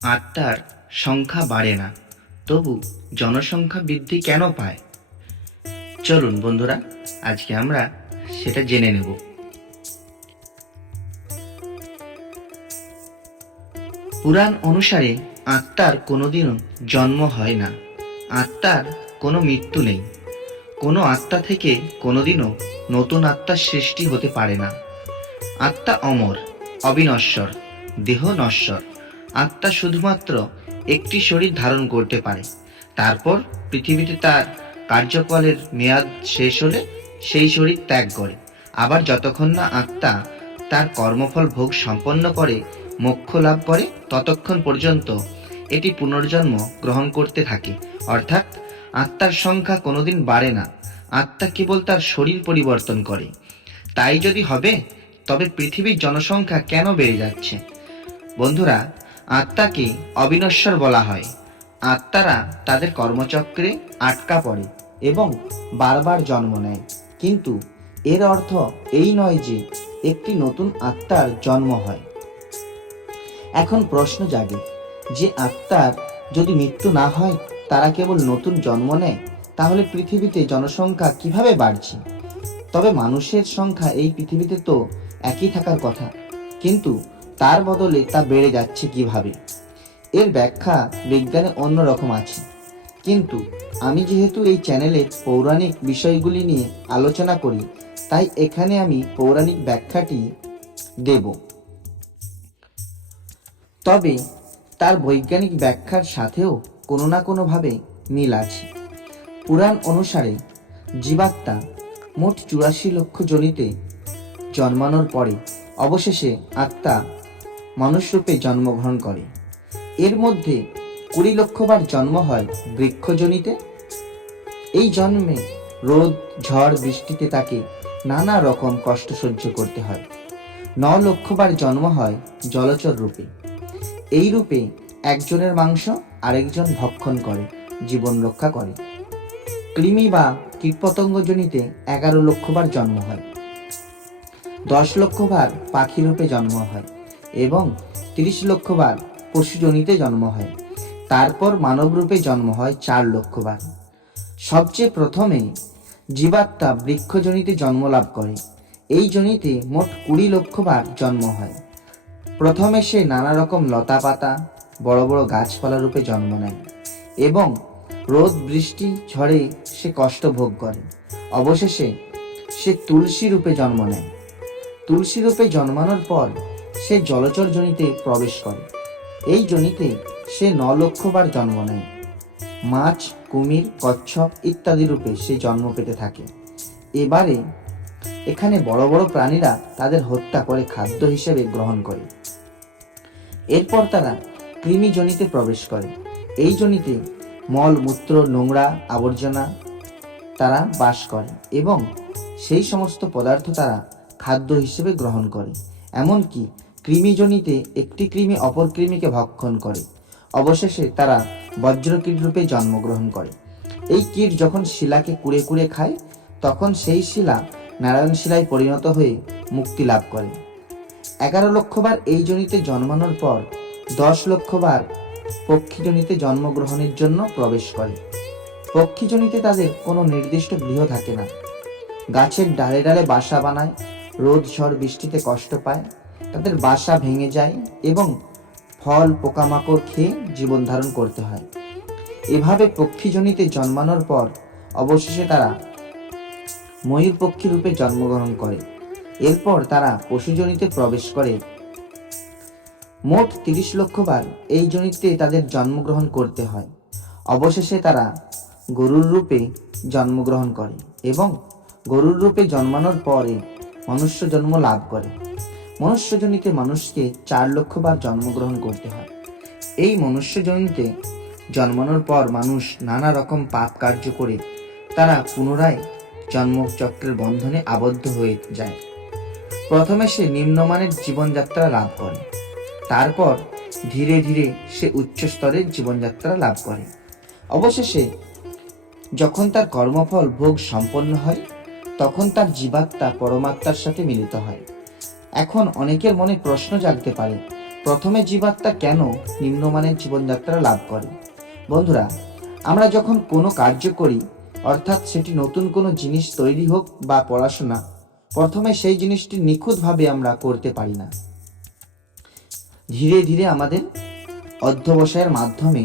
আত্মার সংখ্যা বাড়ে না, তবু জনসংখ্যা বৃদ্ধি কেন পায়? চলুন বন্ধুরা, আজকে আমরা সেটা জেনে নেব। পুরাণ অনুসারে আত্মার কোনোদিনও জন্ম হয় না। আত্মার কোনো মৃত্যু নেই। কোনো আত্মা থেকে কোনোদিনও নতুন আত্মার সৃষ্টি হতে পারে না। আত্মা অমর, অবিনশ্বর, দেহ নশ্বর। আত্মা শুধুমাত্র একটি শরীর ধারণ করতে পারে। তারপর পৃথিবীতে তার কার্যকালের মেয়াদ শেষ হলে সেই শরীর ত্যাগ করে। আবার যতক্ষণ না আত্মা তার কর্মফল ভোগ সম্পন্ন করে মোক্ষ লাভ করে, ততক্ষণ পর্যন্ত এটি পুনর্জন্ম গ্রহণ করতে থাকে। অর্থাৎ আত্মার সংখ্যা কোনোদিন বাড়ে না। আত্মা কেবল তার শরীর পরিবর্তন করে। তাই যদি হবে, তবে পৃথিবীর জনসংখ্যা কেন বেড়ে যাচ্ছে? বন্ধুরা, আত্মাকে অবিনশ্বর বলা হয়। আত্মারা তাদের কর্মচক্রে আটকা পড়ে এবং বারবার জন্ম নেয়, কিন্তু এর অর্থ এই নয় যে একটি নতুন আত্মার জন্ম হয়। এখন প্রশ্ন জাগে যে আত্মার যদি মৃত্যু না হয়, তারা কেবল নতুন জন্ম নেয়, তাহলে পৃথিবীতে জনসংখ্যা কিভাবে বাড়ছে? তবে মানুষের সংখ্যা এই পৃথিবীতে তো একই থাকার কথা, কিন্তু তার বদলে তা বেড়ে যাচ্ছে কিভাবে? এর ব্যাখ্যা বিজ্ঞানে অন্যরকম আছে, কিন্তু আমি যেহেতু এই চ্যানেলে পৌরাণিক বিষয়গুলি নিয়ে আলোচনা করি, তাই এখানে আমি পৌরাণিক ব্যাখ্যাটি দেব। তবে তার বৈজ্ঞানিক ব্যাখ্যার সাথেও কোনো না কোনোভাবে মিল আছে। পুরাণ অনুসারে জীবাত্মা মোট ৮৪ লক্ষ যোনিতে জন্মানোর পরে অবশেষে আত্মা মানুষরূপে জন্মগ্রহণ করে। এর মধ্যে ২০ লক্ষবার জন্ম হয় বৃক্ষজনিতে। এই জন্মে রোদ, ঝড়, বৃষ্টিতে তাকে নানা রকম কষ্ট সহ্য করতে হয়। ৯ লক্ষবার জন্ম হয় জলচর রূপে। এই রূপে একজনের মাংস আরেকজন ভক্ষণ করে জীবন রক্ষা করে। কৃমি বা কীটপতঙ্গজনিতে ১১ লক্ষবার জন্ম হয়। ১০ লক্ষবার পাখি রূপে জন্ম হয় এবং ৩০ লক্ষবার পশুজনিতে জন্ম হয়। তারপর মানব রূপে জন্ম হয় ৪ লক্ষবার। সবচেয়ে প্রথমে জীবাত্মা বৃক্ষজনিতে জন্ম লাভ করে। এই জনিতে মোট ২০ লক্ষবার জন্ম হয়। প্রথমে সে নানা রকম লতা পাতা, বড় বড় গাছপালা রূপে জন্ম নেয় এবং রোদ, বৃষ্টি, ঝড়ে সে কষ্ট ভোগ করে। অবশেষে সে তুলসী রূপে জন্ম নেয়। তুলসী রূপে জন্মানোর পর সে জলচর জনিতে প্রবেশ করে। এই জনিতে সে ৯ লক্ষবার জন্ম নেয়। মাছ, কুমির, কচ্ছপ ইত্যাদি রূপে সে জন্ম পেতে থাকে। এবারে এখানে বড় বড় প্রাণীরা তাদের হত্যা করে খাদ্য হিসেবে গ্রহণ করে। এরপর তারা কৃমি জনিতে প্রবেশ করে। এই জনিতে মল, মূত্র, নোংরা আবর্জনা তারা বাস করে এবং সেই সমস্ত পদার্থ তারা খাদ্য হিসেবে গ্রহণ করে। এমনকি কৃমিজনিতে একটি কৃমি অপর কৃমিকে ভক্ষণ করে। অবশেষে তারা বজ্রকীট রূপে জন্মগ্রহণ করে। এই কীট যখন শিলাকে কুড়ে কুড়ে খায়, তখন সেই শিলা নারায়ণ শিলায় পরিণত হয়ে মুক্তি লাভ করে। ১১ লক্ষবার এই জনিতে জন্মানোর পর ১০ লক্ষবার পক্ষীজনিতে জন্মগ্রহণের জন্য প্রবেশ করে। পক্ষীজনিতে তাদের কোনো নির্দিষ্ট গৃহ থাকে না। গাছের ডালে ডালে বাসা বানায়, রোদ, ঝড়, বৃষ্টিতে কষ্ট পায়, তাদের বাসা ভেঙে যায় এবং ফল, পোকামাকড় খেয়ে জীবন ধারণ করতে হয়। এভাবে পক্ষীজনিতে জন্মানোর পর অবশেষে তারা ময়ূর পক্ষী রূপে জন্মগ্রহণ করে। এরপর তারা পশুজনিতে প্রবেশ করে। মোট ৩০ লক্ষবার এই জনিতে তাদের জন্মগ্রহণ করতে হয়। অবশেষে তারা গরুর রূপে জন্মগ্রহণ করে এবং গরুর রূপে জন্মানোর পরে মনুষ্য জন্ম লাভ করে। মনুষ্যজনিতে মানুষকে ৪ লক্ষবার জন্মগ্রহণ করতে হয়। এই মনুষ্যজনিতে জন্মানোর পর মানুষ নানা রকম পাপ কার্য করে তারা পুনরায় জন্মচক্রের বন্ধনে আবদ্ধ হয়ে যায়। প্রথমে সে নিম্নমানের জীবনযাত্রা লাভ করে, তারপর ধীরে ধীরে সে উচ্চ স্তরের জীবনযাত্রা লাভ করে। অবশেষে যখন তার কর্মফল ভোগ সম্পন্ন হয়, তখন তার জীবাত্মা পরমাত্মার সাথে মিলিত হয়। এখন অনেকের মনে প্রশ্ন জাগতে পারে, প্রথমে জীবাত্মা কেন নিম্নমানের জীবনযাত্রা লাভ করে? বন্ধুরা, আমরা যখন কোনো কার্য করি, অর্থাৎ সেটি নতুন কোনো জিনিস তৈরি হোক বা পড়াশোনা, প্রথমে সেই জিনিসটি নিখুঁতভাবে আমরা করতে পারি না। ধীরে ধীরে আমাদের অধ্যবসায়ের মাধ্যমে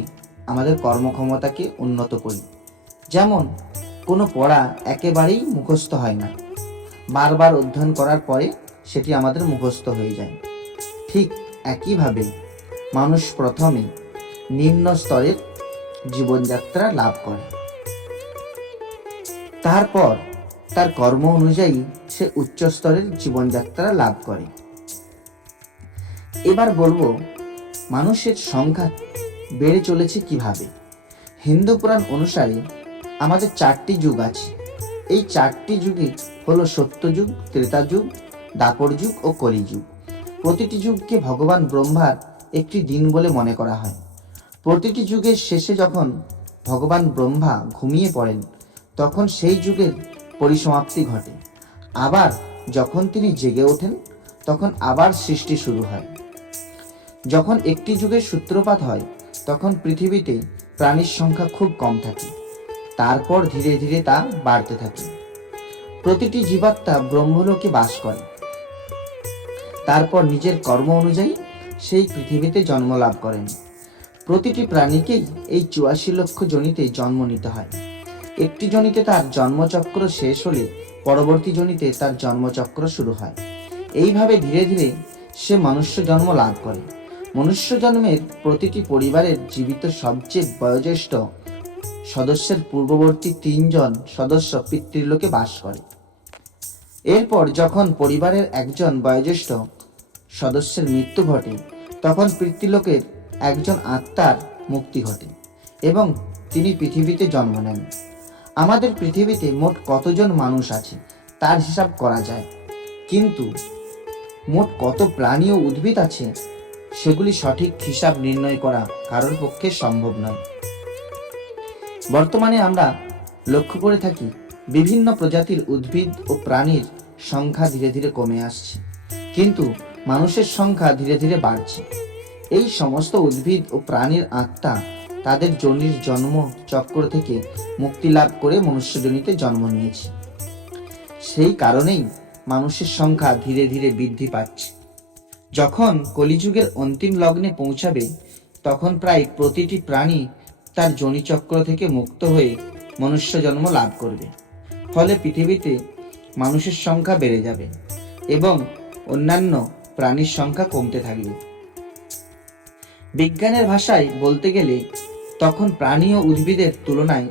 আমাদের কর্মক্ষমতাকে উন্নত করি। যেমন কোনো পড়া একেবারেই মুখস্থ হয় না, বারবার অধ্যয়ন করার পরে সেটি আমাদের মুখস্থ হয়ে যায়। ঠিক একইভাবে মানুষ প্রথমে নিম্ন স্তরের জীবনযাত্রা লাভ করে, তারপর তার কর্ম অনুযায়ী সে উচ্চ স্তরের জীবনযাত্রা লাভ করে। এবার বলবো মানুষের সংখ্যা বেড়ে চলেছে কিভাবে। হিন্দু পুরাণ অনুসারে আমাদের 4টি যুগ আছে। এই 4টি যুগে হলো সত্যযুগ, ত্রেতাযুগ, দাপর যুগ ও কলিযুগ। প্রতিটি যুগকে ভগবান ব্রহ্মার একটি দিন বলে মনে করা হয়। প্রতিটি যুগের শেষে যখন ভগবান ব্রহ্মা ঘুমিয়ে পড়েন, তখন সেই যুগের পরিসমাপ্তি ঘটে। আবার যখন তিনি জেগে ওঠেন, তখন আবার সৃষ্টি শুরু হয়। যখন একটি যুগের সূত্রপাত হয়, তখন পৃথিবীতে প্রাণীর সংখ্যা খুব কম থাকে। তারপর ধীরে ধীরে তা বাড়তে থাকে। প্রতিটি জীবাত্মা ব্রহ্মলোকে বাস করে। তারপর নিজের কর্ম অনুযায়ী সেই পৃথিবীতে জন্ম লাভ করেন। প্রতিটি প্রাণীকেই এই 84 লক্ষ যোনিতে জন্ম নিতে হয়। একটি যোনিতে তার জন্মচক্র শেষ হলে পরবর্তী যোনিতে তার জন্মচক্র শুরু হয়। এইভাবে ধীরে ধীরে সে মনুষ্য জন্ম লাভ করে। মনুষ্য জন্মের প্রতিটি পরিবারের জীবিত সবচেয়ে বয়োজ্যেষ্ঠ সদস্যের পূর্ববর্তী 3 জন সদস্য পিতৃলোকে বাস করে। এরপর যখন পরিবারের একজন বয়োজ্যেষ্ঠ সদস্যের মৃত্যু ঘটে, তখন পিতৃলোকের একজন আত্মার মুক্তি ঘটে এবং তিনি পৃথিবীতে জন্ম নেন। আমাদের পৃথিবীতে মোট কতজন মানুষ আছে তার হিসাব করা যায়, কিন্তু মোট কত প্রাণী ও উদ্ভিদ আছে সেগুলি সঠিক হিসাব নির্ণয় করা কারোর পক্ষে সম্ভব নয়। বর্তমানে আমরা লক্ষ্য করে থাকি বিভিন্ন প্রজাতির উদ্ভিদ ও প্রাণীর সংখ্যা ধীরে ধীরে কমে আসছে, কিন্তু মানুষের সংখ্যা ধীরে ধীরে বাড়ছে। এই সমস্ত উদ্ভিদ ও প্রাণীর আত্মা তাদের যোনির জন্ম চক্র থেকে মুক্তি লাভ করে মনুষ্যজনিতে জন্ম নিয়েছে। সেই কারণেই মানুষের সংখ্যা ধীরে ধীরে বৃদ্ধি পাচ্ছে। যখন কলিযুগের অন্তিম লগ্নে পৌঁছাবে, তখন প্রায় প্রতিটি প্রাণী তার যোনিচক্র থেকে মুক্ত হয়ে মনুষ্য জন্ম লাভ করবে। ফলে পৃথিবীতে মানুষের সংখ্যা বেড়ে যাবে এবং অন্যান্য প্রাণীর সংখ্যা কমতে থাকবে। বিজ্ঞানের ভাষায় বলতে গেলে তখন প্রাণী ও উদ্ভিদের তুলনায়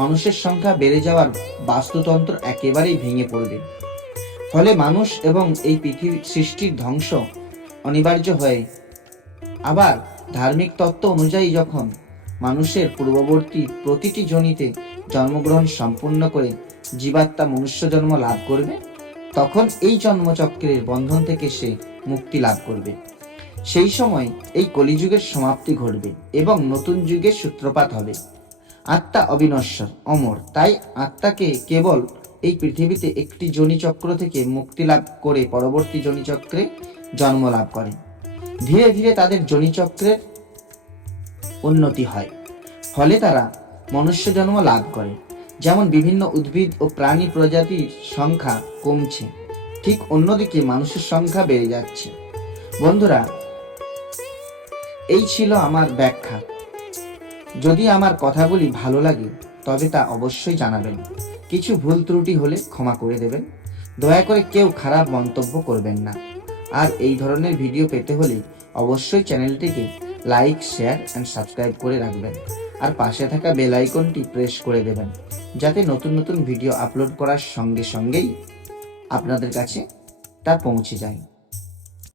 মানুষের সংখ্যা বেড়ে যাওয়ার বাস্তুতন্ত্র একেবারেই ভেঙে পড়বে। ফলে মানুষ এবং এই পৃথিবী সৃষ্টির ধ্বংস অনিবার্য হয়ে, আবার ধার্মিক তত্ত্ব অনুযায়ী যখন মানুষের পূর্ববর্তী প্রতিটি যোনিতে জন্মগ্রহণ সম্পূর্ণ করে জীবাত্মা মনুষ্য জন্ম লাভ করবে, তখন এই জন্মচক্রের বন্ধন থেকে সে মুক্তি লাভ করবে। সেই সময় এই কলিযুগের সমাপ্তি ঘটবে এবং নতুন যুগের সূত্রপাত হবে। আত্মা অবিনশ্বর, অমর, তাই আত্মাকে কেবল এই পৃথিবীতে একটি যোনিচক্র থেকে মুক্তি লাভ করে পরবর্তী যোনিচক্রে জন্ম লাভ করে। ধীরে ধীরে তাদের যোনিচক্রের উন্নতি হয়, ফলে তারা মনুষ্য জন্ম লাভ করে। যেমন বিভিন্ন উদ্ভিদ ও প্রাণী প্রজাতির সংখ্যা কমছে, ঠিক অন্যদিকে মানুষের সংখ্যা বেড়ে যাচ্ছে। বন্ধুরা, এই ছিল আমার ব্যাখ্যা। যদি আমার কথাগুলি ভালো লাগে তবে তা অবশ্যই জানাবেন। কিছু ভুল ত্রুটি হলে ক্ষমা করে দেবেন। দয়া করে কেউ খারাপ মন্তব্য করবেন না। আর এই ধরনের ভিডিও পেতে হলে অবশ্যই চ্যানেলটিকে লাইক, শেয়ার অ্যান্ড সাবস্ক্রাইব করে রাখবেন। আর পাশে থাকা বেল আইকনটি প্রেস করে দেবেন, যাতে নতুন নতুন ভিডিও আপলোড করার সঙ্গে সঙ্গেই আপনাদের কাছে তা পৌঁছে যায়।